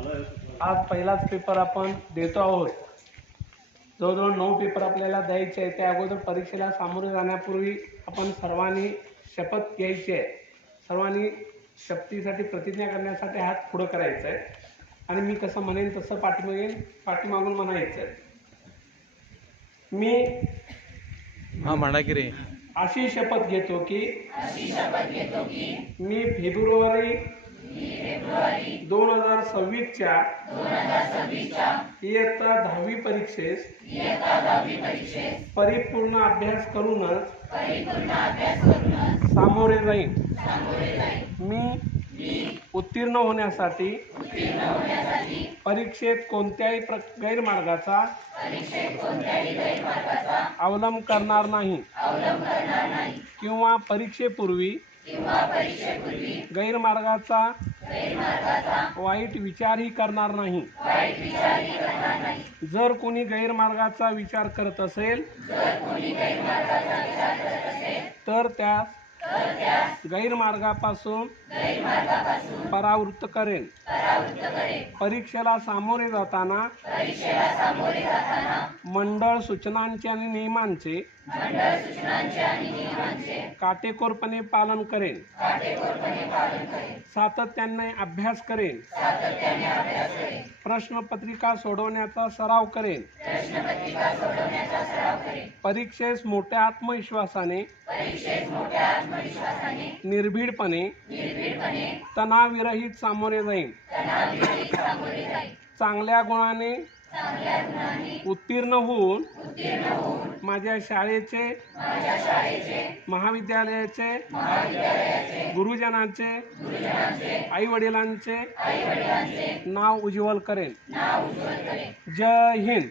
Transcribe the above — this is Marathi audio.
आज पहिलाच पेपर आपण देतो आहोत। जवळजवळ 9 पेपर आपल्याला द्यायचे आहेत। त्या अगोदर परीक्षेला सामोरे जाण्यापूर्वी आपण सर्वांनी शपथ घ्यायची आहे। सर्वांनी शपथीसाठी प्रतिज्ञा करण्यासाठी हात पुढे करायचा आहे आणि मी कसं म्हणेन तसं पाठीमागून म्हणायचं आहे। मी म्हणा की रे अशी शपथ घेतो की मी फेब्रुवारी 2026 च्या इयत्ता 10वी परीक्षेस परिपूर्ण अभ्यास करूनच सामोरे जाईन। मी उत्तीर्ण होण्यासाठी परीक्षेत कोणत्याही गैरमार्गाचा अवलंब करणार नाही किंवा परीक्षेपूर्वी गैरमार्गाचा वाईट विचारही करणार नाही। जर कोणी गैरमार्गाचा विचार करत असेल तर त्यास गैरमार्गापासून परावृत्त करेन। परीक्षेला सामोरे जाताना मंडळ सूचनांचे आणि नियमांचे काटेकोरपणे पालन करेन। सातत्याने अभ्यास करेन। प्रश्नपत्रिका सोडवण्याचा सराव करेन। परीक्षेस मोठ्या आत्मविश्वासाने निर्भीडपणे तणावविरहित सामोरे जाईन। चांगल्या गुणाने उत्तीर्ण होऊन माझ्या शाळेचे महाविद्यालयाचे गुरुजनांचे आई वडिलांचे नाव उज्ज्वल करेन। जय हिंद।